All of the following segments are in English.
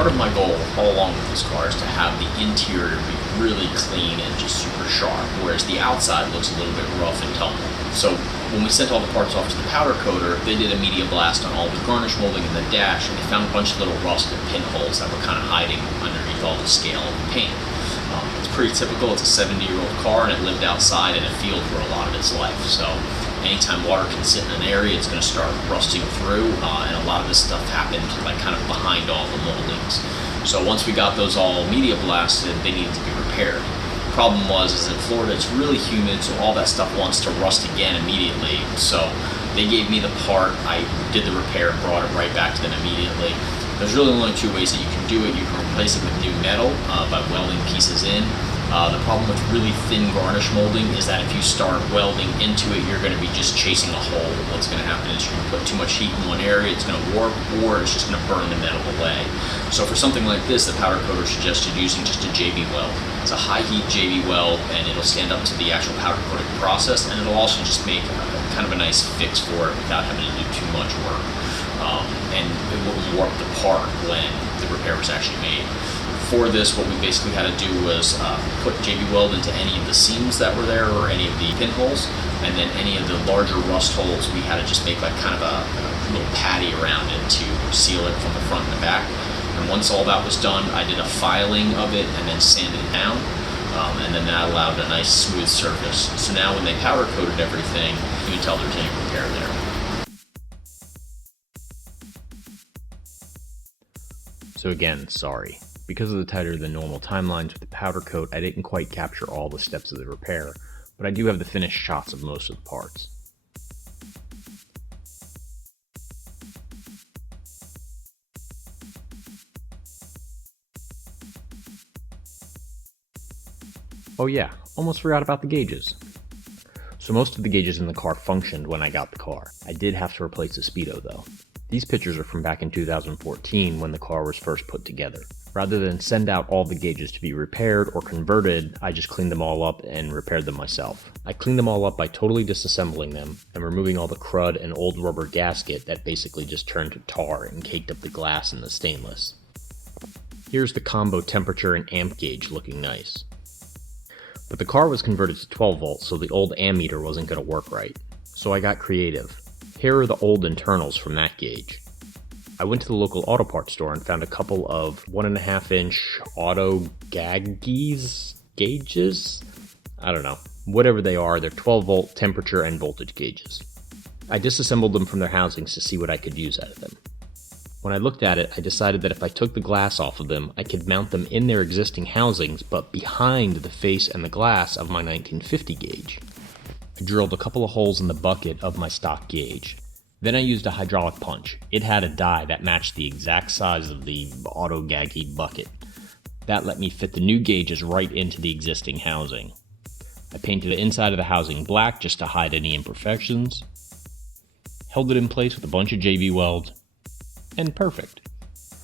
part of my goal all along with this car is to have the interior be really clean and just super sharp, whereas the outside looks a little bit rough and tumble. So when we sent all the parts off to the powder coater, they did a media blast on all the garnish molding in the dash, and they found a bunch of little rusted pinholes that were kind of hiding underneath all the scale and the paint. It's pretty typical. It's a 70-year-old car, and it lived outside in a field for a lot of its life. So anytime water can sit in an area, it's going to start rusting through, and a lot of this stuff happened like kind of behind all the moldings. So once we got those all media blasted, they needed to be repaired. Problem is in Florida it's really humid, so all that stuff wants to rust again immediately. So they gave me the part, I did the repair, brought it right back to them immediately. There's really only two ways that you can do it. You can replace it with new metal by welding pieces in. The problem with really thin garnish molding is that if you start welding into it, you're going to be just chasing a hole. What's going to happen is you're going to put too much heat in one area, it's going to warp, or it's just going to burn the metal away. So for something like this, the powder coater suggested using just a JB weld. It's a high heat JB weld, and it'll stand up to the actual powder coating process, and it'll also just make kind of a nice fix for it without having to do too much work. And it wouldn't warp the part when the repair was actually made. For this, what we basically had to do was put JB Weld into any of the seams that were there or any of the pinholes, and then any of the larger rust holes, we had to just make like kind of a little patty around it to seal it from the front and the back. And once all that was done, I did a filing of it and then sanded it down, and then that allowed a nice smooth surface. So now when they powder coated everything, you can tell there's any repair there. So again, sorry. Because of the tighter than normal timelines with the powder coat, I didn't quite capture all the steps of the repair, but I do have the finished shots of most of the parts. Oh yeah, almost forgot about the gauges. So most of the gauges in the car functioned when I got the car. I did have to replace the speedo though. These pictures are from back in 2014 when the car was first put together. Rather than send out all the gauges to be repaired or converted, I just cleaned them all up and repaired them myself. I cleaned them all up by totally disassembling them and removing all the crud and old rubber gasket that basically just turned to tar and caked up the glass and the stainless. Here's the combo temperature and amp gauge looking nice. But the car was converted to 12 volts, so the old ammeter wasn't going to work right. So I got creative. Here are the old internals from that gauge. I went to the local auto parts store and found a couple of 1.5 inch auto gauges? I don't know. Whatever they are, they're 12 volt temperature and voltage gauges. I disassembled them from their housings to see what I could use out of them. When I looked at it, I decided that if I took the glass off of them, I could mount them in their existing housings, but behind the face and the glass of my 1950 gauge. I drilled a couple of holes in the bucket of my stock gauge. Then I used a hydraulic punch. It had a die that matched the exact size of the auto gaggy bucket. That let me fit the new gauges right into the existing housing. I painted the inside of the housing black just to hide any imperfections, held it in place with a bunch of JB welds, and perfect.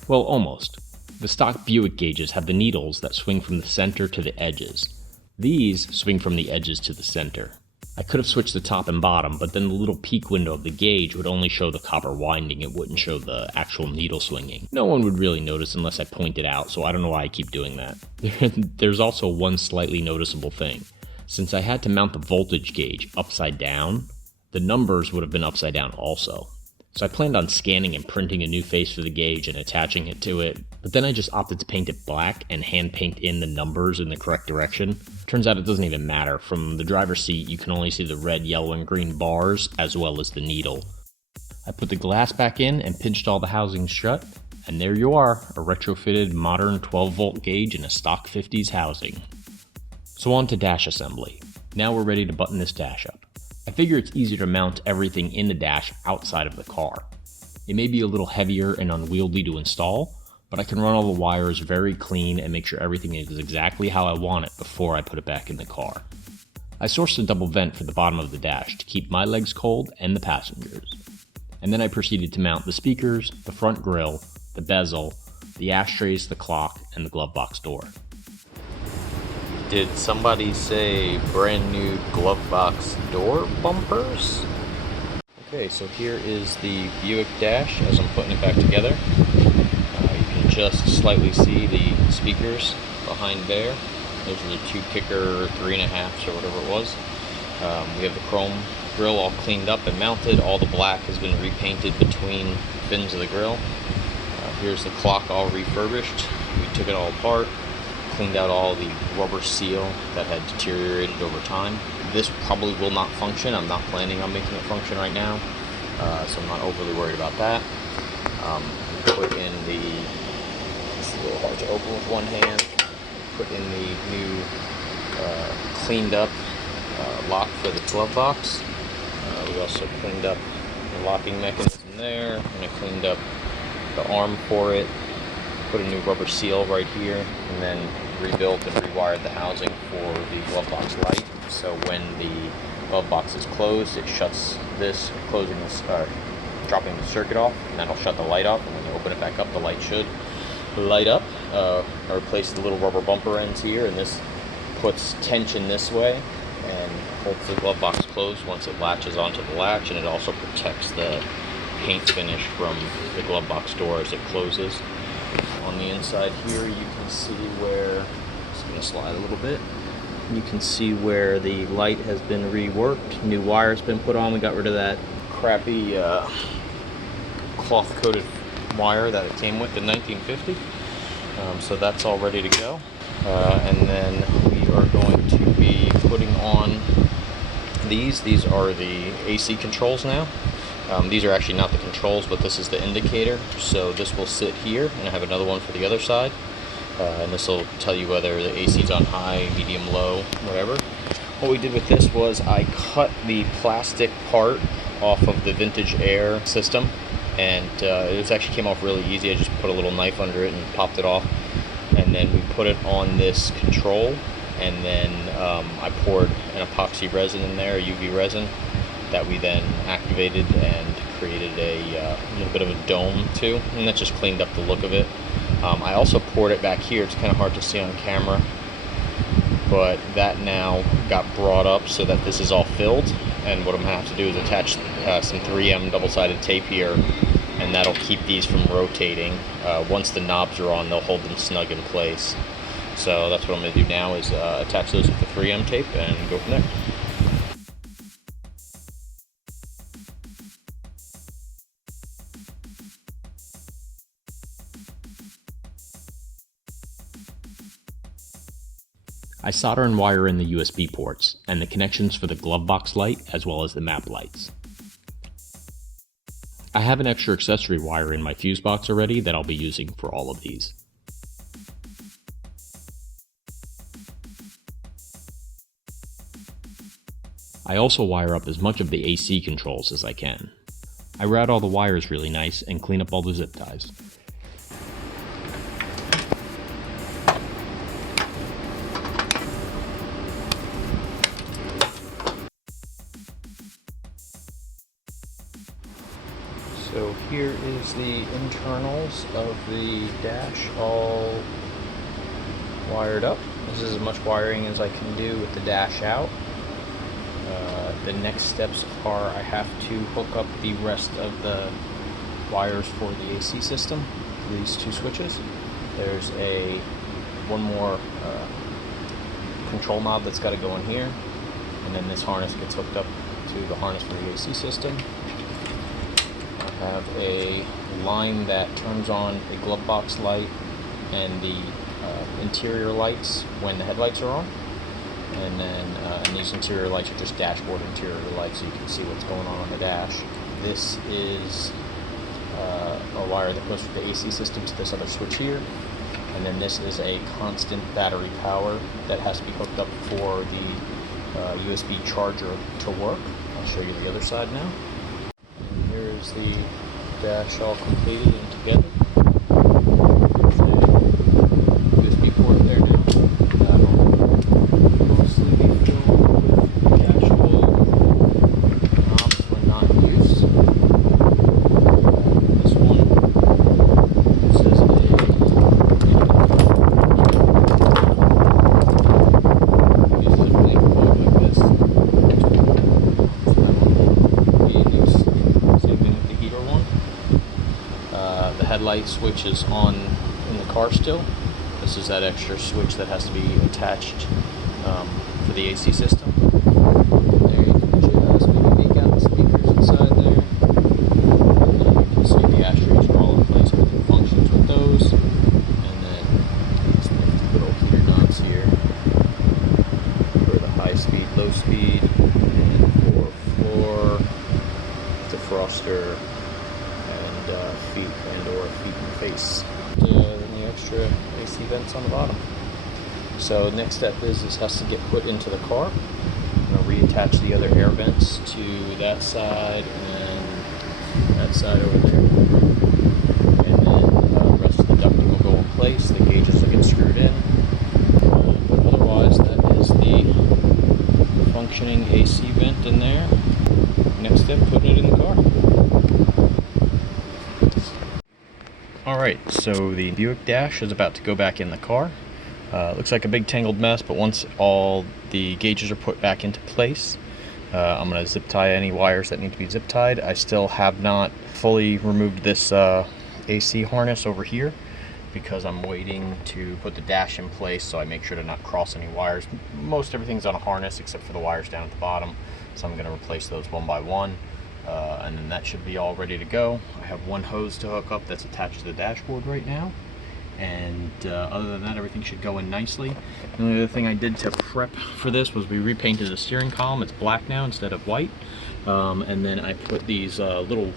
Well, almost. The stock Buick gauges have the needles that swing from the center to the edges. These swing from the edges to the center. I could have switched the top and bottom, but then the little peak window of the gauge would only show the copper winding, it wouldn't show the actual needle swinging. No one would really notice unless I point it out, so I don't know why I keep doing that. There's also one slightly noticeable thing. Since I had to mount the voltage gauge upside down, the numbers would have been upside down also. So I planned on scanning and printing a new face for the gauge and attaching it to it, but then I just opted to paint it black and hand paint in the numbers in the correct direction. Turns out it doesn't even matter. From the driver's seat, you can only see the red, yellow, and green bars, as well as the needle. I put the glass back in and pinched all the housings shut, and there you are, a retrofitted modern 12-volt gauge in a stock 50s housing. So on to dash assembly. Now we're ready to button this dash up. I figure it's easier to mount everything in the dash outside of the car. It may be a little heavier and unwieldy to install, but I can run all the wires very clean and make sure everything is exactly how I want it before I put it back in the car. I sourced a double vent for the bottom of the dash to keep my legs cold and the passengers. And then I proceeded to mount the speakers, the front grille, the bezel, the ashtrays, the clock, and the glove box door. Did somebody say brand new glove box door bumpers? Okay, so here is the Buick dash as I'm putting it back together. You can just slightly see the speakers behind there. Those are the 2 kicker 3.5s or whatever it was. We have the chrome grill all cleaned up and mounted. All the black has been repainted between fins of the grill. Here's the clock all refurbished. We took it all apart, cleaned out all the rubber seal that had deteriorated over time. This probably will not function. I'm not planning on making it function right now, so I'm not overly worried about that. Put in the, it's a little hard to open with one hand, put in the new cleaned up lock for the glove box. We also cleaned up the locking mechanism there, and I cleaned up the arm for it, put a new rubber seal right here, and then rebuilt and rewired the housing for the glove box light. So when the glove box is closed, it shuts this, closing this, dropping the circuit off, and that'll shut the light off, and when you open it back up, the light should light up. I replaced the little rubber bumper ends here, and this puts tension this way and holds the glove box closed once it latches onto the latch, and it also protects the paint finish from the glove box door as it closes. On the inside here, you can see where, it's going to slide a little bit, you can see where the light has been reworked, new wire's been put on. We got rid of that crappy cloth coated wire that it came with in 1950, so that's all ready to go. And then we are going to be putting on these are the AC controls now. These are actually not the controls, but this is the indicator. So this will sit here, and I have another one for the other side. And this will tell you whether the AC is on high, medium, low, whatever. What we did with this was I cut the plastic part off of the Vintage Air system, and it actually came off really easy. I just put a little knife under it and popped it off. And then we put it on this control, and then I poured an epoxy resin in there, a UV resin, that we then activated and created a little bit of a dome too, and that just cleaned up the look of it. I also poured it back here. It's kind of hard to see on camera, but that now got brought up so that this is all filled, and what I'm going to have to do is attach some 3M double-sided tape here, and that'll keep these from rotating. Once the knobs are on, they'll hold them snug in place. So that's what I'm going to do now, is attach those with the 3M tape and go from there. I solder and wire in the USB ports and the connections for the glove box light as well as the map lights. I have an extra accessory wire in my fuse box already that I'll be using for all of these. I also wire up as much of the AC controls as I can. I route all the wires really nice and clean up all the zip ties. So here is the internals of the dash all wired up. This is as much wiring as I can do with the dash out. The next steps are I have to hook up the rest of the wires for the AC system, these 2 switches. There's one more control knob that's got to go in here, and then this harness gets hooked up to the harness for the AC system. I have a line that turns on the glove box light and the interior lights when the headlights are on. And then and these interior lights are just dashboard interior lights, so you can see what's going on the dash. This is a wire that goes from the AC system to this other switch here. And then this is a constant battery power that has to be hooked up for the USB charger to work. I'll show you the other side now. And here's the dash all completed and together. There's a USB port there now. That'll mostly be filled with the actual knobs when not in use. This one, this is uses a blank plug like this. So that one will be in use. Same thing with the heater one. The headlight switch is on in car still. This is that extra switch that has to be attached for the AC system. There you can just maybe make out the speakers inside there. You can see the ashtrays are all in place. Everything functions with those. And then these nifty little heater knobs here for the high speed, low speed, and for floor, defroster, and feet and/or feet and face. And the extra AC vents on the bottom. So next step is this has to get put into the car. I'm going to reattach the other air vents to that side and that side over there. And then the rest of the ducting will go in place. The gauges will get screwed in. But otherwise, that is the functioning AC vent in there. Next step, putting it in the car. Alright, so the Buick dash is about to go back in the car. Looks like a big tangled mess, but once all the gauges are put back into place, I'm going to zip tie any wires that need to be zip tied. I still have not fully removed this AC harness over here because I'm waiting to put the dash in place so I make sure to not cross any wires. Most everything's on a harness except for the wires down at the bottom, so I'm going to replace those one by one. And then that should be all ready to go. I have one hose to hook up that's attached to the dashboard right now. And other than that, everything should go in nicely. The only other thing I did to prep for this was we repainted the steering column. It's black now instead of white. And then I put these little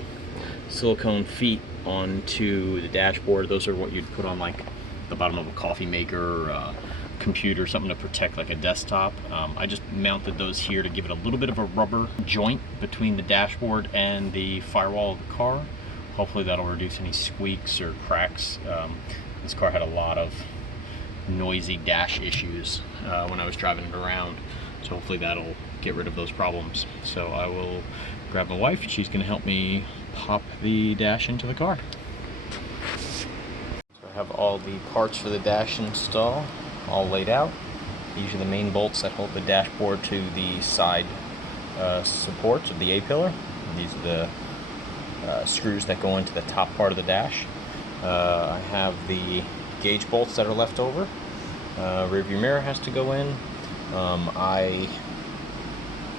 silicone feet onto the dashboard. Those are what you'd put on like the bottom of a coffee maker or computer, something to protect like a desktop. I just mounted those here to give it a little bit of a rubber joint between the dashboard and the firewall of the car. Hopefully that'll reduce any squeaks or cracks. This car had a lot of noisy dash issues when I was driving it around, so hopefully that'll get rid of those problems. So I will grab my wife. She's going to help me pop the dash into the car. So I have all the parts for the dash install all laid out. These are the main bolts that hold the dashboard to the side supports of the A-pillar. These are the screws that go into the top part of the dash. I have the gauge bolts that are left over. Rear view mirror has to go in. I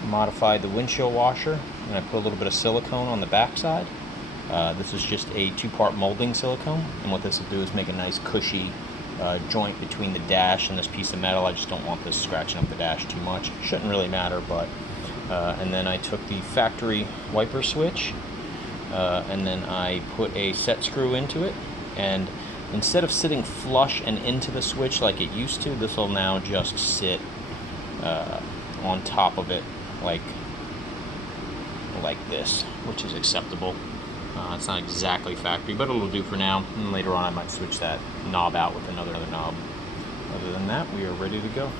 modified the windshield washer and I put a little bit of silicone on the back side. This is just a two-part molding silicone, and what this will do is make a nice cushy joint between the dash and this piece of metal. I just don't want this scratching up the dash too much. Shouldn't really matter, but and then I took the factory wiper switch and then I put a set screw into it, and instead of sitting flush and into the switch like it used to, this will now just sit on top of it like this, which is acceptable. It's not exactly factory, but it'll do for now, and later on I might switch that knob out with another knob. Other than that, we are ready to go.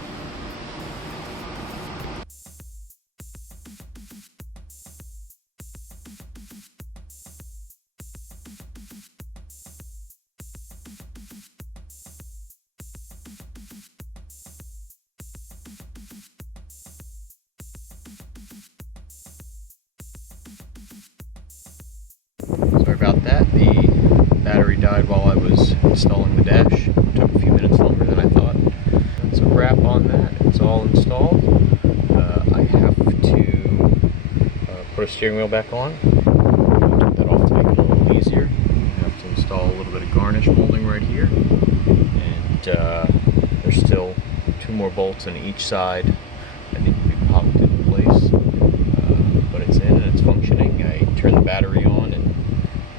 Sorry about that. The battery died while I was installing the dash. It took a few minutes longer than I thought. That's a wrap on that. It's all installed. I have to put a steering wheel back on. I took that off to make it a little easier. I have to install a little bit of Garnish molding right here. And there's still two more bolts on each side that need to be popped into place. But it's in and it's functioning. I turned the battery on and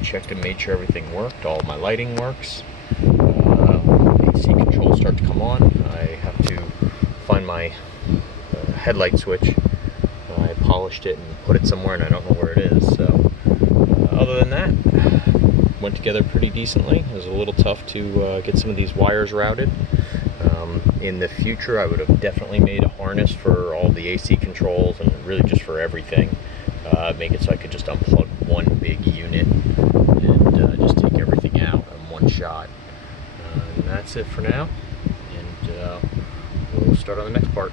checked and made sure everything worked. All of my lighting works. AC controls start to come on. I have to find my headlight switch. I polished it and put it somewhere, and I don't know where it is. So other than that, went together pretty decently. It was a little tough to get some of these wires routed. In the future, I would have definitely made a harness for all the AC controls and really just for everything. Make it so I could just unplug one big unit and just take everything out in one shot. And that's it for now, and we'll start on the next part.